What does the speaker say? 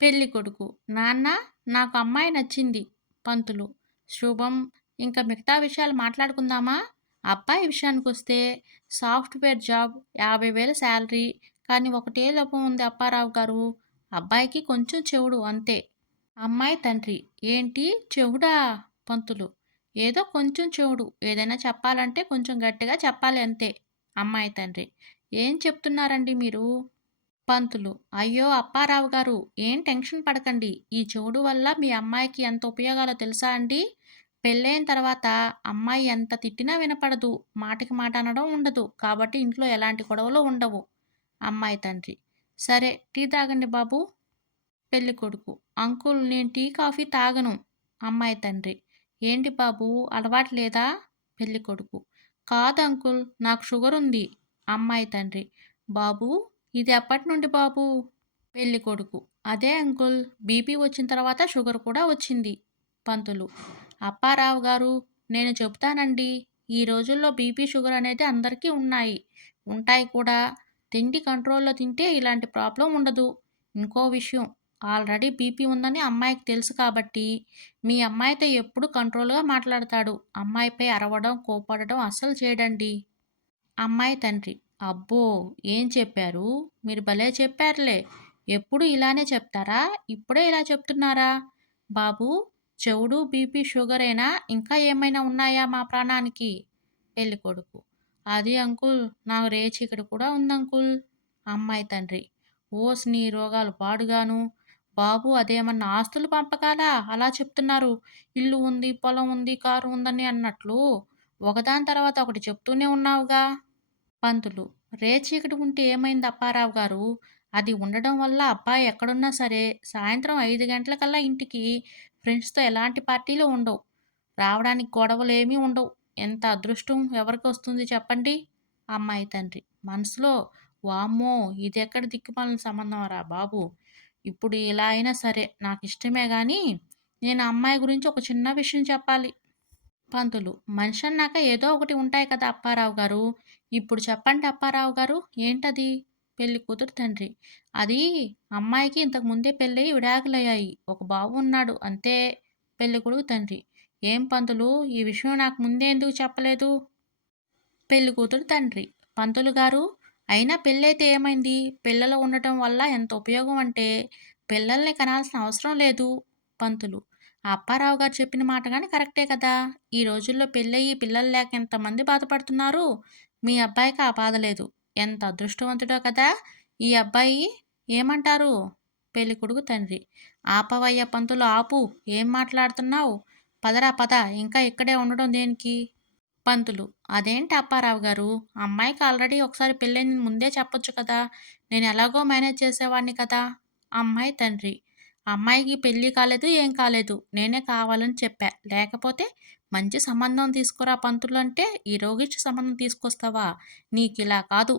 పెళ్ళికొడుకు: నాన్న, నాకు అమ్మాయి నచ్చింది. పంతులు: శుభం. ఇంక మిగతా విషయాలు మాట్లాడుకుందామా? అబ్బాయి విషయానికొస్తే సాఫ్ట్‌వేర్ జాబ్, 50,000 శాలరీ. కానీ ఒకటే లోపం ఉంది అప్పారావు గారు. అబ్బాయికి కొంచెం చెవుడు అంతే. అమ్మాయి తండ్రి: ఏంటి చెవుడా? పంతులు: ఏదో కొంచెం చెవుడు. ఏదైనా చెప్పాలంటే కొంచెం గట్టిగా చెప్పాలి అంతే. అమ్మాయి తండ్రి: ఏం చెప్తున్నారండి మీరు? పంతులు: అయ్యో అప్పారావు గారు, ఏం టెన్షన్ పడకండి. ఈ చెవుడు వల్ల మీ అమ్మాయికి ఎంత ఉపయోగాలో తెలుసా అండి? పెళ్ళైన తర్వాత అమ్మాయి ఎంత తిట్టినా వినపడదు. మాటకి మాట అనడం ఉండదు. కాబట్టి ఇంట్లో ఎలాంటి గొడవలు ఉండవు. అమ్మాయి తండ్రి: సరే, టీ తాగండి బాబు. పెళ్ళికొడుకు: అంకుల్, నేను టీ కాఫీ తాగను. అమ్మాయి తండ్రి: ఏంటి బాబు, అలవాటు లేదా? పెళ్ళికొడుకు: కాదు అంకుల్, నాకు షుగర్ ఉంది. అమ్మాయి తండ్రి: బాబూ, ఇది ఎప్పటి నుండి బాబు? పెళ్ళికొడుకు: అదే అంకుల్, బీపీ వచ్చిన తర్వాత షుగర్ కూడా వచ్చింది. పంతులు: అప్పారావు గారు, నేను చెబుతానండి. ఈ రోజుల్లో బీపీ షుగర్ అనేది అందరికీ ఉన్నాయి. ఉంటాయి కూడా. తిండి కంట్రోల్లో తింటే ఇలాంటి ప్రాబ్లం ఉండదు. ఇంకో విషయం, ఆల్రెడీ బీపీ ఉందని అమ్మాయికి తెలుసు కాబట్టి మీ అమ్మాయితో ఎప్పుడు కంట్రోల్గా మాట్లాడతాడు. అమ్మాయిపై అరవడం, కోపడడం అస్సలు చేయడండి. అమ్మాయి తండ్రి: అబ్బో, ఏం చెప్పారు? మీరు భలే చెప్పారులే. ఎప్పుడు ఇలానే చెప్తారా? ఇప్పుడే ఇలా చెప్తున్నారా? బాబూ, చెవుడు, బీపీ, షుగరేనా? ఇంకా ఏమైనా ఉన్నాయా మా ప్రాణానికి? పెళ్ళికొడుకు: అది అంకుల్, నాకు రేచీకటి కూడా ఉందంకుల్. అమ్మాయి తండ్రి: ఓస్ నీ రోగాలు పాడుగాను. బాబు, అదేమన్నా ఆస్తులు పంపకాలా అలా చెప్తున్నారు? ఇల్లు ఉంది, పొలం ఉంది, కారు ఉందని అన్నట్లు ఒకదాని తర్వాత ఒకటి చెప్తూనే ఉన్నావుగా. పంతులు: రేచీకటి ఉంటే ఏమైంది అప్పారావు గారు? అది ఉండడం వల్ల అబ్బాయి ఎక్కడున్నా సరే సాయంత్రం 5 గంటలకల్లా ఇంటికి ఫ్రెండ్స్‌తో ఎలాంటి పార్టీలు ఉండవు. రావడానికి గొడవలేమీ ఉండవు. ఎంత అదృష్టం ఎవరికొస్తుంది చెప్పండి? అమ్మాయి తండ్రి మనసులో: వామ్మో, ఇదెక్కడ దిక్కుమాలిన సంబంధంరా బాబు! ఇప్పుడు ఇలా అయినా సరే నాకిష్టమే గానీ, నేను ఆ అమ్మాయి గురించి ఒక చిన్న విషయం చెప్పాలి. పంతులు: మనిషన్నాక ఏదో ఒకటి ఉంటాయి కదా అప్పారావు గారు. ఇప్పుడు చెప్పండి అప్పారావు గారు, ఏంటది? పెళ్లి కూతురు తండ్రి: అది అమ్మాయికి ఇంతకు ముందే పెళ్ళయి విడాకులయ్యాయి. ఒక బాబు ఉన్నాడు అంతే. పెళ్ళికొడుకు తండ్రి: ఏం పంతులు, ఈ విషయం నాకు ముందే ఎందుకు చెప్పలేదు? పెళ్లి కూతురు తండ్రి: పంతులు గారు, అయినా పెళ్ళైతే ఏమైంది? పిల్లలు ఉండటం వల్ల ఎంత ఉపయోగం అంటే పిల్లల్ని కనాల్సిన అవసరం లేదు. పంతులు: ఆ అప్పారావు గారు చెప్పిన మాట గాని కరెక్టే కదా. ఈ రోజుల్లో పెళ్ళయి పిల్లలు లేక ఎంతమంది బాధపడుతున్నారు. మీ అబ్బాయికి ఆ బాధ లేదు. ఎంత అదృష్టవంతుడో కదా ఈ అబ్బాయి. ఏమంటారు? పెళ్లి కొడుకు తండ్రి: ఆపవయ్య పంతులు, ఆపు. ఏం మాట్లాడుతున్నావు? పదరా పద, ఇంకా ఇక్కడే ఉండడం దేనికి? పంతులు: అదేంటి అప్పారావు గారు, అమ్మాయికి ఆల్రెడీ ఒకసారి పెళ్ళయిందని ముందే చెప్పొచ్చు కదా. నేను ఎలాగో మేనేజ్ చేసేవాడిని కదా. అమ్మాయి తండ్రి: అమ్మాయికి పెళ్ళి కాలేదు, ఏం కాలేదు. నేనే కావాలని చెప్పా. లేకపోతే మంచి సంబంధం తీసుకురా పంతులు అంటే ఈ రోగిష్టి సంబంధం తీసుకొస్తావా? నీకిలా కాదు.